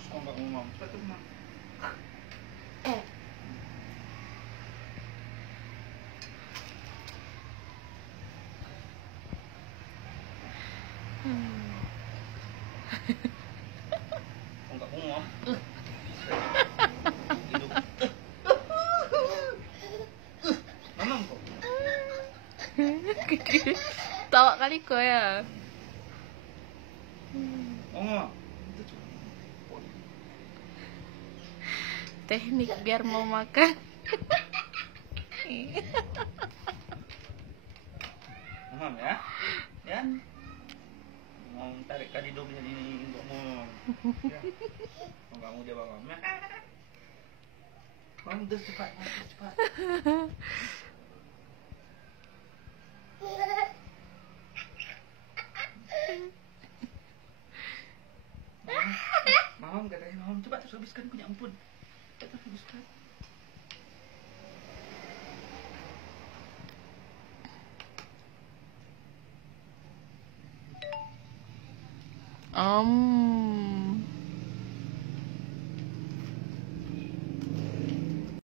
Terus kok nggak mau cepat tuh mam. Kok nggak mau mam. Hidup. Mamam kok. Tawa kali kok ya. Oh. Teknik biar mau makan. Mamam ya. Ya. Mau tarik kadido bisa ini untuk mau. Ya. Mau nggak mau dia bawa. Mam, terus cepat, cepat. Mamam katanya mamam coba terus habiskan punya ampun. Terus habiskan. Om.